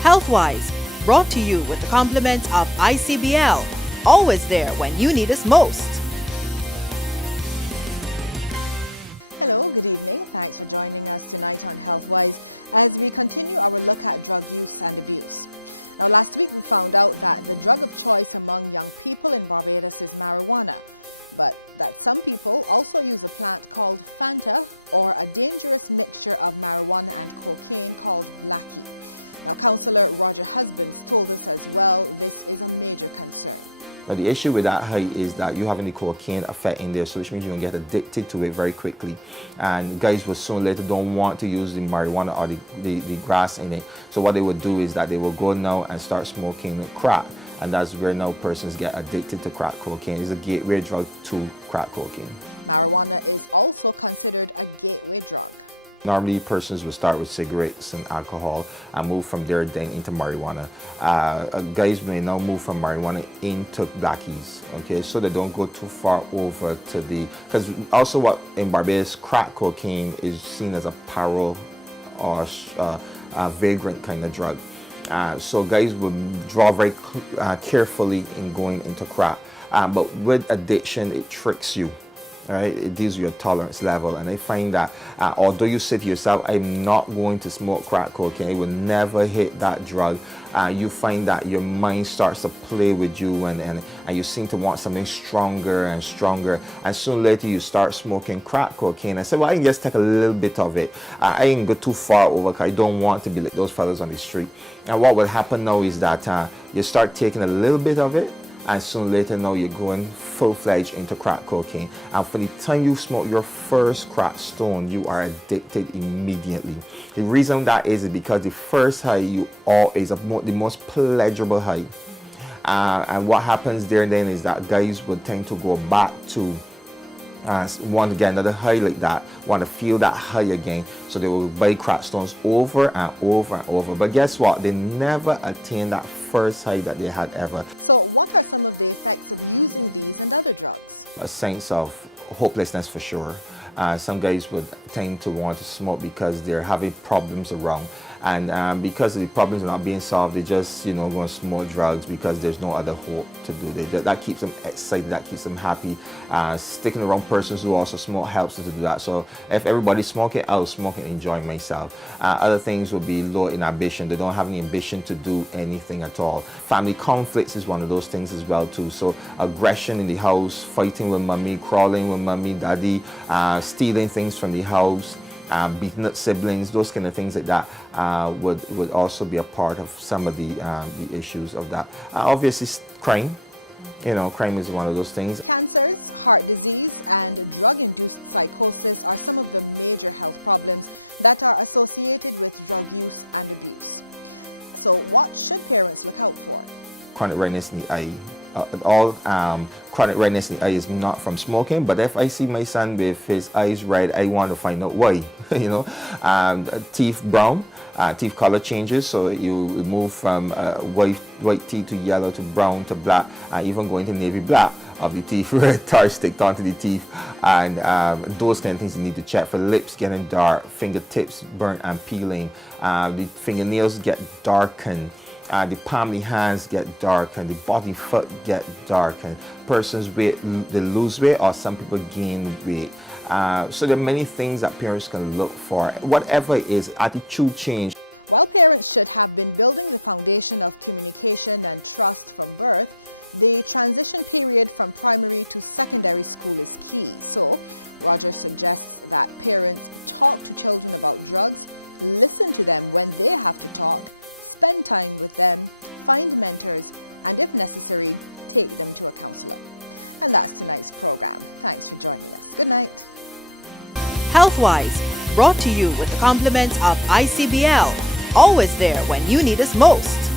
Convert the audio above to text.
Healthwise, brought to you with the compliments of ICBL, always there when you need us most. Hello, good evening. Thanks for joining us tonight on Healthwise as we continue our look at drug use and abuse. Now, last week we found out that the drug of choice among young people in Barbados is marijuana, but that some people also use a plant called Fanta or a dangerous mixture of marijuana and cocaine called Blackie. Now, Councillor Roger Husbands told us as well this is a major concern. Now the issue with that high is that you having the cocaine effect in there, so which means you're going to get addicted to it very quickly. And guys will soon later don't want to use the marijuana or the grass in it. So what they would do is that they will go now and start smoking crack. And that's where now persons get addicted to crack cocaine. It's a gateway drug to crack cocaine. Marijuana is also considered a gateway drug. Normally, persons will start with cigarettes and alcohol and move from there then into marijuana. Guys may now move from marijuana into blackies, okay? So they don't go too far over to the... Because also what in Barbados, crack cocaine is seen as a paro or a vagrant kind of drug. So guys will draw very carefully in going into crack. But with addiction, it tricks you. Right? It deals with your tolerance level, and I find that although you say to yourself, I'm not going to smoke crack cocaine, it will never hit that drug, you find that your mind starts to play with you and you seem to want something stronger and stronger, and soon later you start smoking crack cocaine. I said, well, I can just take a little bit of it. I ain't go too far over because I don't want to be like those fellas on the street. And what will happen now is that you start taking a little bit of it, and soon later now you're going full-fledged into crack cocaine. And for the time you smoke your first crack stone, you are addicted immediately. The reason that is because the first high is the most pleasurable high. And what happens there then is that guys would tend to go back to want to get another high like that, want to feel that high again, so they will buy crack stones over and over and over. But guess what? They never attain that first high that they had ever. So what are some of the effects of using these and other drugs? A sense of hopelessness for sure. Some guys would tend to want to smoke because they're having problems around, and because the problems are not being solved, they just going to smoke drugs because there's no other hope to do. That keeps them excited, that keeps them happy. Sticking around persons who also smoke helps them to do that. So if everybody's smoking, I'll smoke and enjoy myself. Other things will be low in ambition. They don't have any ambition to do anything at all. Family conflicts is one of those things as well too. So aggression in the house, fighting with mommy, crawling with mommy, daddy, stealing things from the house, beating up siblings, those kind of things like that would also be a part of some of the issues of that. Obviously, crime. Crime is one of those things. Cancers, heart disease, and drug-induced psychosis are some of the major health problems that are associated with drug use and abuse. So what should parents look out for? Chronic redness in the eye. All chronic redness in the eye is not from smoking, but if I see my son with his eyes red, I want to find out why. Teeth brown, teeth color changes, so you move from white teeth to yellow to brown to black, even going to navy black of the teeth where tar sticked onto the teeth, and those kind of things you need to check for. Lips getting dark, fingertips burnt and peeling, the fingernails get darkened. The palm of the hands get dark, and the body foot get dark, and persons weight, they lose weight, or some people gain weight. So there are many things that parents can look for. Whatever it is, attitude change. While parents should have been building the foundation of communication and trust from birth, the transition period from primary to secondary school is key. So Roger suggests that parents talk to children about drugs, listen to them when they have to talk, spend time with them, find mentors, and if necessary, take them to a counselor. And that's tonight's program. Thanks for joining us. Good night. Healthwise, brought to you with the compliments of ICBL, always there when you need us most.